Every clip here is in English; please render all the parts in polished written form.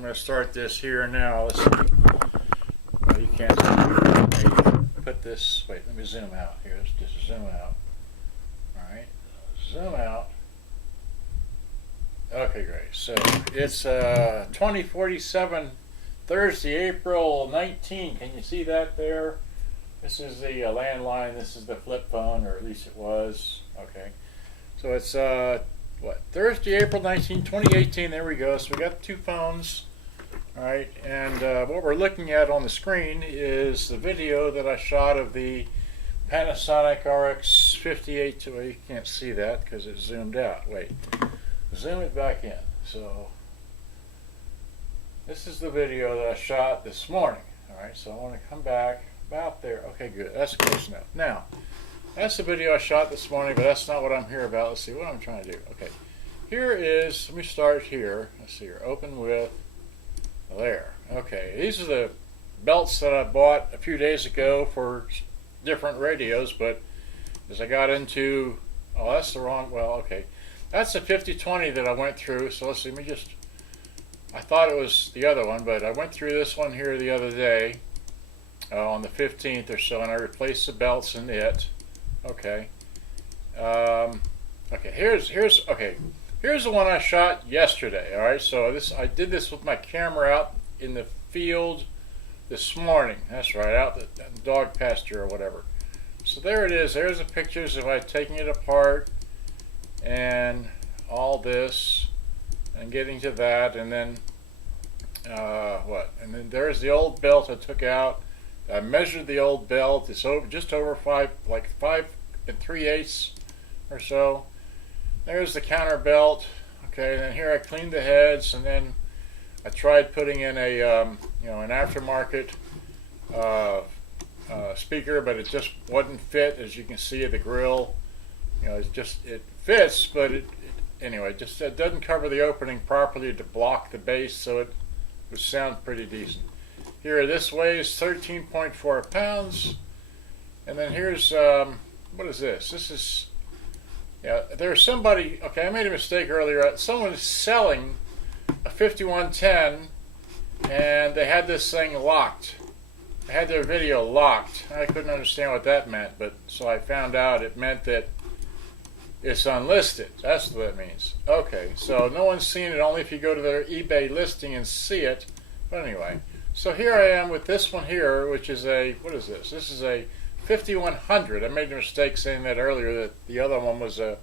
I'm going to start this here now. Let's see. Oh, you can't see. Put this, wait, let me zoom out here. Let's just zoom out. Alright, zoom out. Okay, great. So it's 2047, Thursday, April 19. Can you see that there? This is the landline. This is the flip phone, or at least it was. Okay. So it's Thursday, April 19, 2018. There we go. So we got two phones. All right, and what we're looking at on the screen is the video that I shot of the Panasonic RX-5100. Well, you can't see that because it's zoomed out. Wait, zoom it back in. So this is the video that I shot this morning. All right, so I want to come back about there. Okay, good. That's close enough. Now, that's the video I shot this morning, but that's not what I'm here about. Let's see what I'm trying to do. Okay, here is, let me start here. Let's see here, open with, there. Okay, these are the belts that I bought a few days ago for different radios, but as I got into, oh, that's the wrong, well, okay. That's the 5020 that I went through, so let's see, let me just, I thought it was the other one, but I went through this one here the other day, on the 15th or so, and I replaced the belts in it. Okay. Okay, here's the one I shot yesterday. All right, so I did this with my camera out in the field this morning. That's right, out the dog pasture or whatever. So there it is. There's the pictures of I taking it apart and all this and getting to that, and then and then there's the old belt I took out. I measured the old belt. It's just over 5 3/8 or so. There's the counter belt. Okay, and then here I cleaned the heads, and then I tried putting in a an aftermarket speaker, but it just wouldn't fit. As you can see, the grill, it fits, but anyway, it doesn't cover the opening properly to block the bass, so it would sound pretty decent. Here, this weighs 13.4 pounds, and then here's what is this? This is, there's somebody, okay, I made a mistake earlier. Someone is selling a 5110, and they had this thing locked. They had their video locked. I couldn't understand what that meant, but so I found out it meant that it's unlisted. That's what it means. Okay, so no one's seen it, only if you go to their eBay listing and see it. But anyway, so here I am with this one here, which is a, what is this? This is a 5100. I made a mistake saying that earlier, that the other one was a,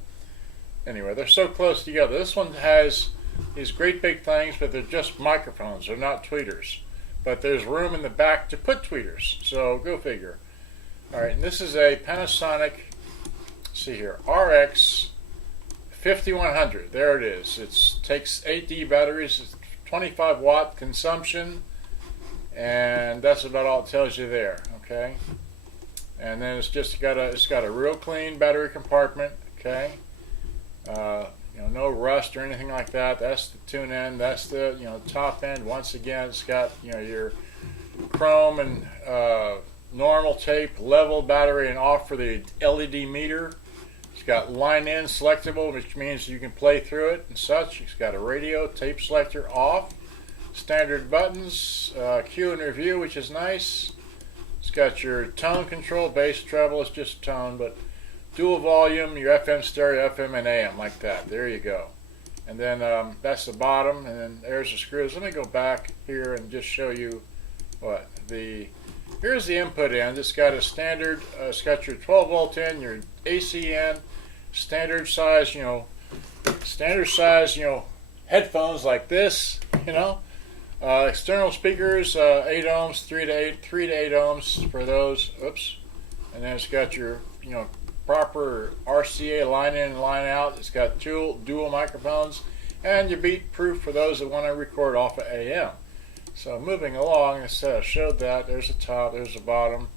anyway, they're so close together. This one has these great big things, but they're just microphones. They're not tweeters. But there's room in the back to put tweeters, so go figure. All right, and this is a Panasonic, let's see here, RX-5100. There it is. It takes 8D batteries, it's 25 watt consumption, and that's about all it tells you there. Okay. And then it's got a real clean battery compartment. Okay, no rust or anything like that. That's the tune end. That's the top end. Once again, it's got your chrome and normal tape, level battery, and off for the LED meter. It's got line in selectable, which means you can play through it and such. It's got a radio, tape selector off, standard buttons, cue and review, which is nice. It's got your tone control, bass, treble, it's just tone, but dual volume, your FM stereo, FM and AM, like that. There you go. And then that's the bottom, and then there's the screws. Let me go back here and just show you here's the input end. It's got a standard, it's got your 12 volt in, your AC in, standard size, headphones like this, external speakers, 8 ohms, 3 to 8 ohms for those. Oops. And then it's got your, proper RCA line in and line out. It's got dual microphones, and your beat proof for those that want to record off of AM. So moving along, I showed that. There's the top, there's the bottom.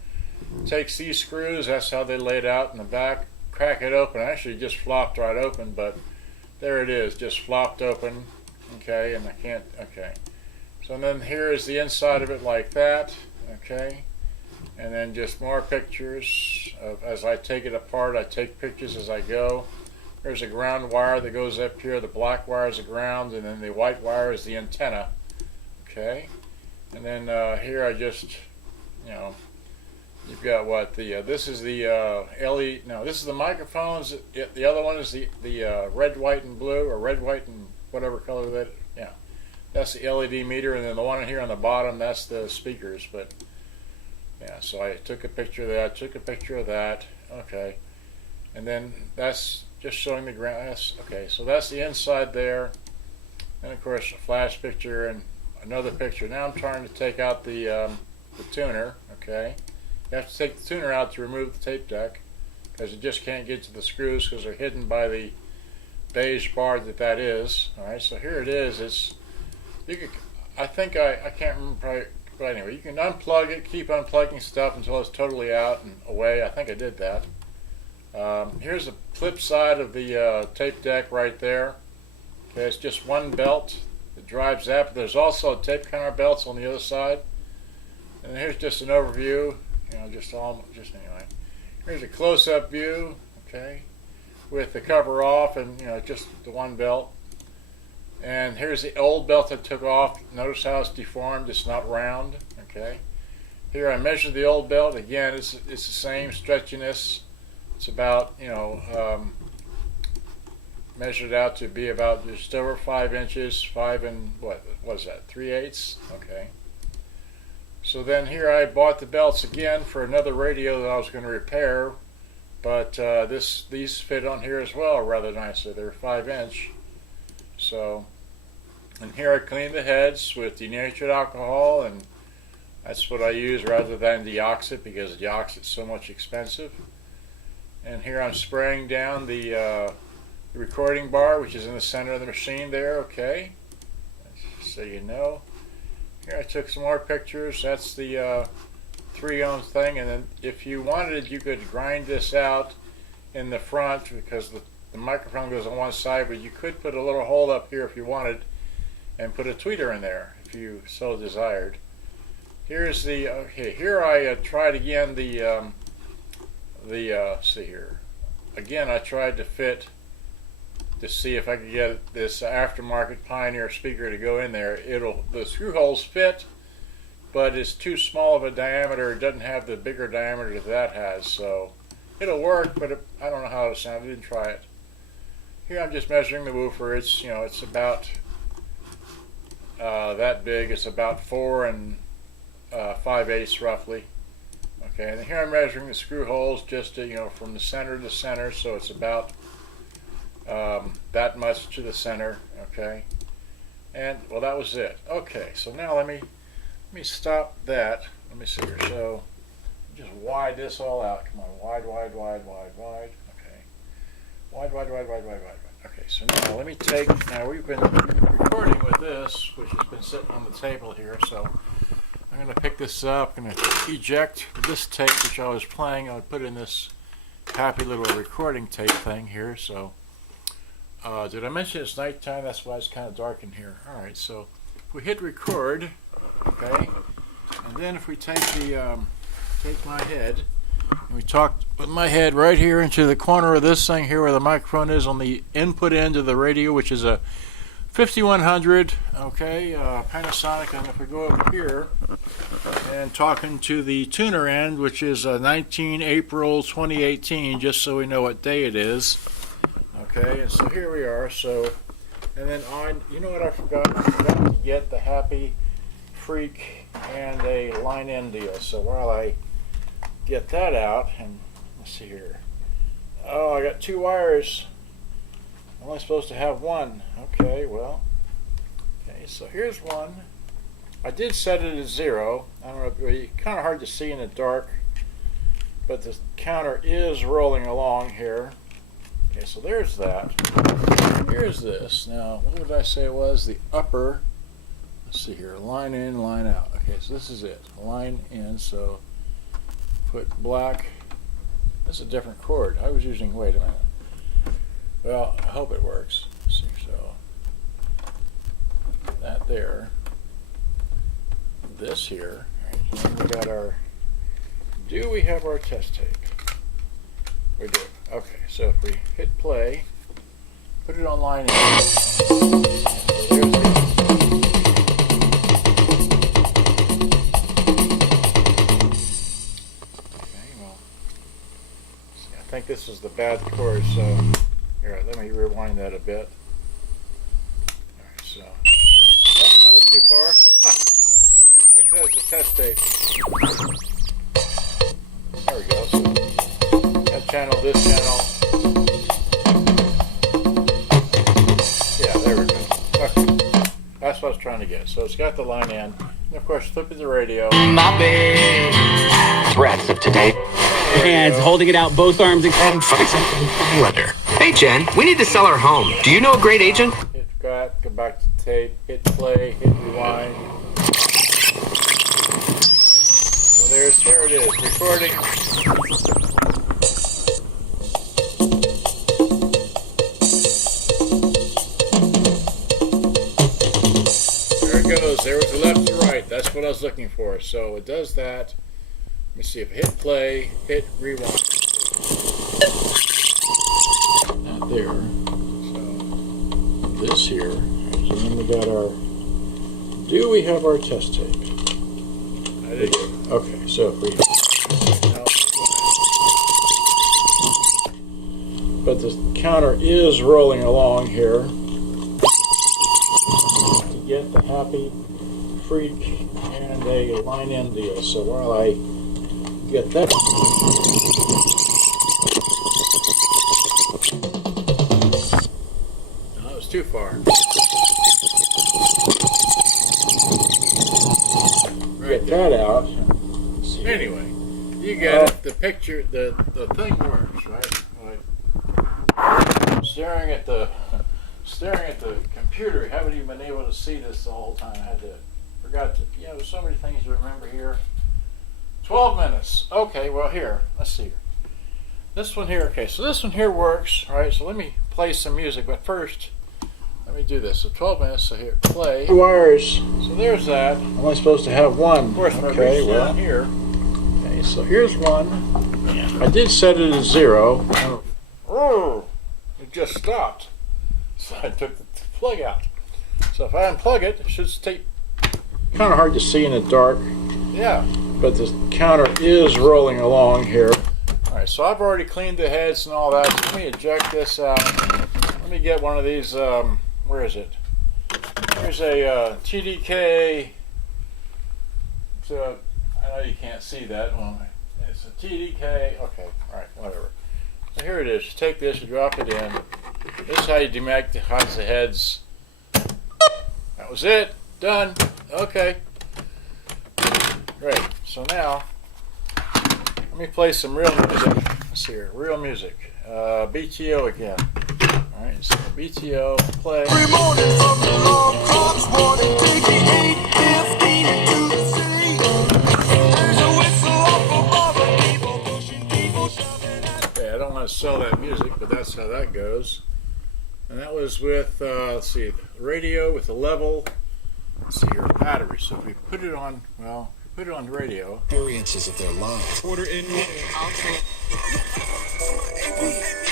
Takes these screws, that's how they laid out in the back. Crack it open. Actually just flopped right open, but there it is, just flopped open. Okay, and I can't, okay. So then here is the inside of it like that. Okay. And then just more pictures as I take it apart. I take pictures as I go. There's a ground wire that goes up here. The black wire is the ground, and then the white wire is the antenna Okay, and then here I just, you know, you've got what the this is the LED. No, this is the microphones. The other one is the red, white, and blue, or red, white, and whatever color that. Yeah, that's the LED meter, and then the one here on the bottom, that's the speakers. But yeah, so I took a picture of that. Took a picture of that. Okay, and then that's just showing the ground. Okay, so that's the inside there, and of course a flash picture and another picture. Now I'm trying to take out the tuner. Okay. You have to take the tuner out to remove the tape deck because it just can't get to the screws because they're hidden by the beige bar that is. Alright, so here it is. I think I can't remember, but anyway, you can unplug it, keep unplugging stuff until it's totally out and away. I think I did that. Here's the flip side of the tape deck right there. Okay, it's just one belt that drives that, but there's also tape counter belts on the other side. And here's just an overview. You know, just anyway. Here's a close-up view, okay, with the cover off and, you know, just the one belt. And here's the old belt I took off. Notice how it's deformed. It's not round, okay. Here I measured the old belt. Again, it's the same stretchiness. It's about, you know, measured out to be about just over 5 inches, 5 and what is that? 3/8. Okay. So then here I bought the belts again for another radio that I was going to repair, but these fit on here as well rather nicely. They're 5-inch. So, and here I cleaned the heads with denatured alcohol, and that's what I use rather than deoxit because deoxit's so much expensive. And here I'm spraying down the recording bar, which is in the center of the machine there. Okay, so you know. Here I took some more pictures. That's the 3-ohm thing, and then if you wanted, you could grind this out in the front because the microphone goes on one side, but you could put a little hole up here if you wanted and put a tweeter in there if you so desired. Here's the, okay, here I tried again see here. Again, I tried to fit to see if I could get this aftermarket Pioneer speaker to go in there. The screw holes fit, but it's too small of a diameter. It doesn't have the bigger diameter that has, so it'll work, but I don't know how it'll sound. I didn't try it. Here I'm just measuring the woofer. It's, you know, it's about that big. It's about 4 and 5/8 roughly. Okay, and here I'm measuring the screw holes just to, you know, from the center to center, so it's about that much to the center. Okay, and well, that was it. Okay, so now let me stop that. Let me see here. So just wide this all out. Come on, wide. Okay, wide. Okay, so now let me take. Now we've been recording with this, which has been sitting on the table here. So I'm going to pick this up. I'm going to eject this tape, which I was playing. I put in this happy little recording tape thing here. So. Did I mention it's nighttime? That's why it's kind of dark in here. Alright, so if we hit record, okay, and then if we take my head, and we talk with my head right here into the corner of this thing here where the microphone is on the input end of the radio, which is a 5100, okay, Panasonic, and if we go over here and talking to the tuner end, which is 19 April 2018, just so we know what day it is. Okay, and so here we are. So, and then you know what I forgot? I forgot to get the Happy Freak and a line in deal. So while I get that out, and let's see here. Oh, I got 2 wires. I'm only supposed to have 1. Okay, well. Okay, so here's one. I did set it at 0. I don't know. It's kind of hard to see in the dark, but the counter is rolling along here. Okay, so there's that. Here's this. Now, what did I say it was? The upper, let's see here, line in, line out. Okay, so this is it. Line in, so put black. This is a different cord. I was using, wait a minute. Well, I hope it works. Let's see, so that there. This here. All right, we got our, do we have our test tape? We do. Okay, so if we hit play, put it on line in. think this is the bad chorus, so here, let me rewind that a bit. Alright, so that was too far. Like I said, it's a test tape. There we go. So that channel, this channel. Yeah, there we go. Okay. That's what I was trying to get. So it's got the line in. And of course, flipping the radio. My bad. Threats of today. Hands holding it out, both arms. And leather. Hey Jen, we need to sell our home. Do you know a great agent? Hit back, go back to tape, hit play, hit rewind. So there it is, recording. There it goes. There was the left to right. That's what I was looking for. So it does that. Let me see if I hit play, hit rewind. Not there. So this here. So then we got our. Do we have our test tape? I do. Okay, so if we. But the counter is rolling along here. To get the happy freak and a line in deal. So while I get that. No, that was too far. Get that out. Anyway, you get it. The picture, the thing works, right? Like staring at the computer. Haven't even been able to see this the whole time. I forgot to. There's so many things to remember here. 12 minutes. Okay, well here, let's see here. This one here, okay, so this one here works, right? So let me play some music, but first, let me do this. So 12 minutes, so here, play. Wires. So there's that. I'm only supposed to have one. Of course, okay, well, here. Okay, so here's one. I did set it as 0. Oh, it just stopped. So I took the plug out. So if I unplug it, it should stay kind of hard to see in the dark. Yeah. But the counter is rolling along here. Alright, so I've already cleaned the heads and all that. So let me eject this out. Let me get one of these, where is it? Here's a TDK. So, I know you can't see that. It's a TDK. Okay, alright, whatever. So here it is. You take this, you drop it in. This is how you demagnetize the heads. That was it. Done. Okay. Great. So now, let me play some real music. Let's see here. Real music. BTO again. Alright, so BTO, play. Every morning from the long clocks, morning, taking 8:15 into the city. There's a whistle off above and people pushing, people shoving. Okay, I don't want to sell that music, but that's how that goes. And that was with, let's see, radio with a level. Let's see here, battery. So if we put it on, well, put it on the radio. Experiences of their lives. Order in.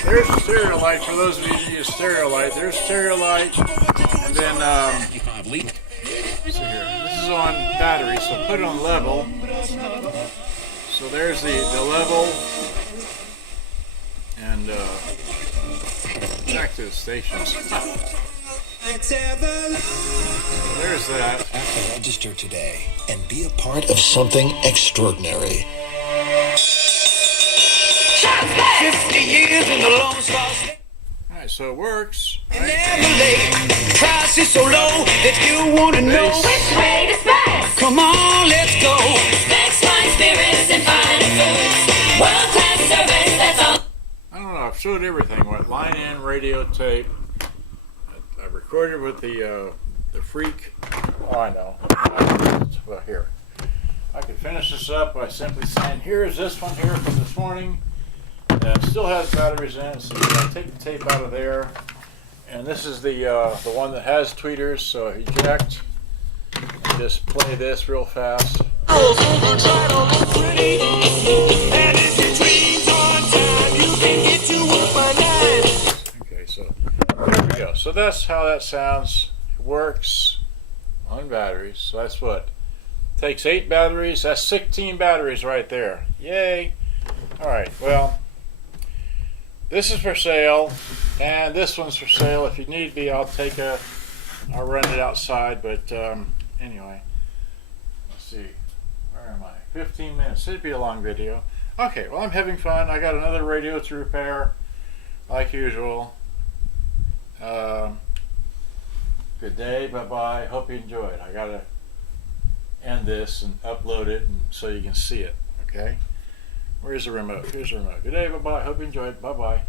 There's a stereo light for those of you who use stereo light. There's stereo light, and then let's see here. This is on battery, so put it on level. So there's the level, and back to the stations. There's that. Register today and be a part of something extraordinary. 50 years in the Lone Star State. Alright, so it works. Never late. Price is so low that you want to know which way to Specs. Come on, let's go. Specs, fine spirits, and fine foods. World class service, that's all. I don't know, I've showed everything. What line in, radio tape. I recorded with the Freak. Oh, I know. Well, here. I could finish this up by simply saying, here is this one here from this morning. It still has batteries in it, so you gotta take the tape out of there. And this is the one that has tweeters, so eject. And just play this real fast. Okay, so there we go. So that's how that sounds. It works on batteries. So that's what? Takes 8 batteries. That's 16 batteries right there. Yay! Alright, well, this is for sale, and this one's for sale. If you need me, I'll rent it outside. But anyway, let's see. Where am I? 15 minutes. It'd be a long video. Okay, well, I'm having fun. I got another radio to repair, like usual. Good day. Bye-bye. Hope you enjoyed. I got to end this and upload it so you can see it. Okay? Where's the remote? Here's the remote. Good day. Bye-bye. Hope you enjoyed. Bye-bye.